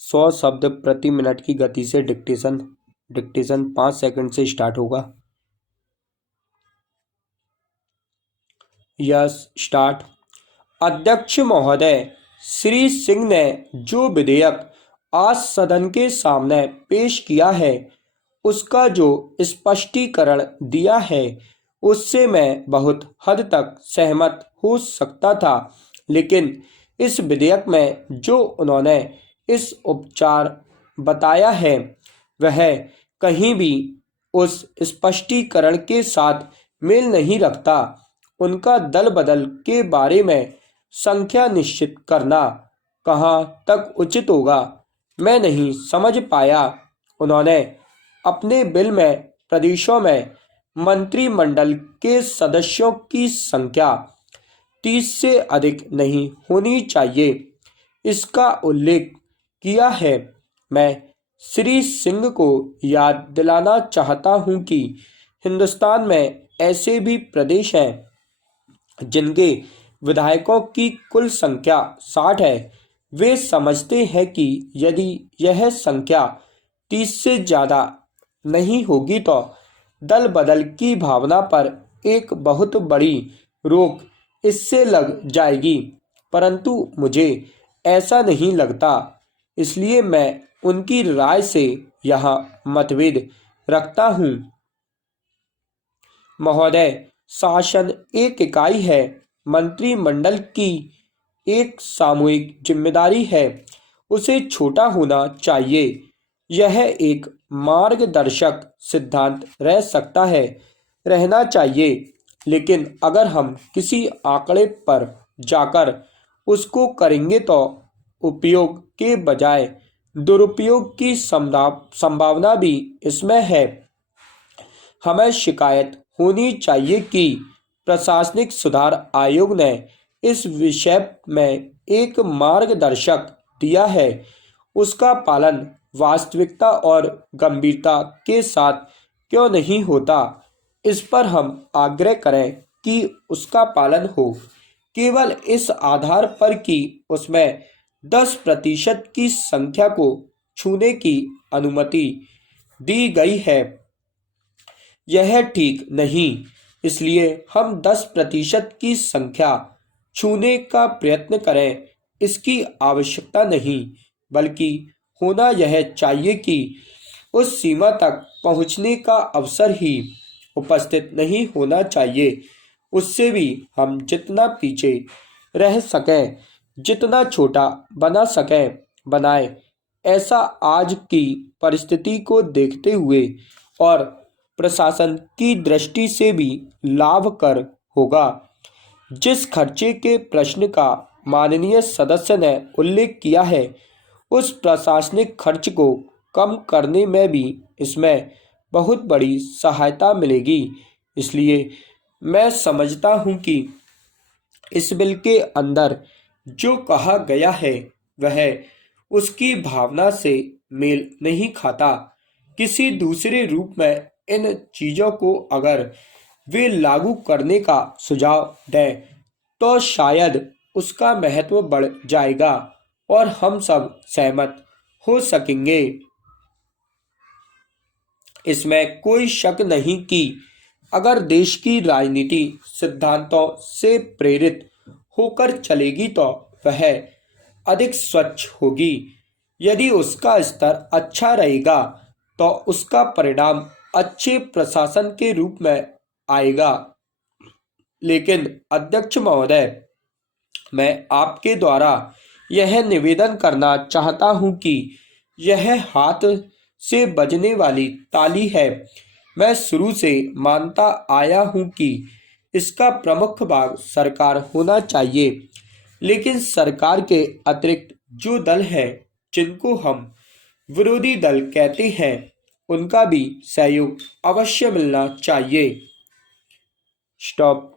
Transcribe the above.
100 शब्द प्रति मिनट की गति से डिक्टेशन डिक्टेशन 5 सेकंड से स्टार्ट होगा। Yes, start. अध्यक्ष महोदय, श्री सिंह ने जो विधेयक आज सदन के सामने पेश किया है, उसका जो स्पष्टीकरण दिया है, उससे मैं बहुत हद तक सहमत हो सकता था, लेकिन इस विधेयक में जो उन्होंने इस उपचार बताया है, वह कहीं भी उस स्पष्टीकरण के साथ मेल नहीं रखता। उनका दल बदल के बारे में संख्या निश्चित करना कहाँ तक उचित होगा, मैं नहीं समझ पाया। उन्होंने अपने बिल में प्रदेशों में मंत्रिमंडल के सदस्यों की संख्या 30 से अधिक नहीं होनी चाहिए, इसका उल्लेख किया है। मैं श्री सिंह को याद दिलाना चाहता हूं कि हिंदुस्तान में ऐसे भी प्रदेश हैं जिनके विधायकों की कुल संख्या 60 है। वे समझते हैं कि यदि यह संख्या 30 से ज़्यादा नहीं होगी तो दल बदल की भावना पर एक बहुत बड़ी रोक इससे लग जाएगी, परंतु मुझे ऐसा नहीं लगता, इसलिए मैं उनकी राय से यहाँ मतभेद रखता हूँ। महोदय, शासन एक इकाई है, मंत्रिमंडल की एक सामूहिक जिम्मेदारी है, उसे छोटा होना चाहिए। यह एक मार्गदर्शक सिद्धांत रह सकता है, रहना चाहिए, लेकिन अगर हम किसी आंकड़े पर जाकर उसको करेंगे तो उपयोग के बजाय दुरुपयोग की संभावना भी इसमें है। हमें शिकायत होनी चाहिए कि प्रशासनिक सुधार आयोग ने इस विषय में एक मार्गदर्शक दिया है, उसका पालन वास्तविकता और गंभीरता के साथ क्यों नहीं होता, इस पर हम आग्रह करें कि उसका पालन हो, केवल इस आधार पर कि उसमें 10% की संख्या को छूने की अनुमति दी गई है, यह ठीक नहीं। इसलिए हम 10% की संख्या छूने का प्रयत्न करें, इसकी आवश्यकता नहीं, बल्कि होना यह चाहिए कि उस सीमा तक पहुंचने का अवसर ही उपस्थित नहीं होना चाहिए। उससे भी हम जितना पीछे रह सकें, जितना छोटा बना सकें, बनाएं। ऐसा आज की परिस्थिति को देखते हुए और प्रशासन की दृष्टि से भी लाभकर होगा। जिस खर्चे के प्रश्न का माननीय सदस्य ने उल्लेख किया है, उस प्रशासनिक खर्च को कम करने में भी इसमें बहुत बड़ी सहायता मिलेगी। इसलिए मैं समझता हूं कि इस बिल के अंदर जो कहा गया है वह उसकी भावना से मेल नहीं खाता। किसी दूसरे रूप में इन चीज़ों को अगर वे लागू करने का सुझाव दें तो शायद उसका महत्व बढ़ जाएगा और हम सब सहमत हो सकेंगे। इसमें कोई शक नहीं कि अगर देश की राजनीति सिद्धांतों से प्रेरित होकर चलेगी तो वह अधिक स्वच्छ होगी। यदि उसका स्तर अच्छा रहेगा तो उसका परिणाम अच्छे प्रशासन के रूप में आएगा। लेकिन अध्यक्ष महोदय, मैं आपके द्वारा यह निवेदन करना चाहता हूं कि यह हाथ से बजने वाली ताली है। मैं शुरू से मानता आया हूं कि इसका प्रमुख भाग सरकार होना चाहिए, लेकिन सरकार के अतिरिक्त जो दल हैं जिनको हम विरोधी दल कहते हैं, उनका भी सहयोग अवश्य मिलना चाहिए। स्टॉप।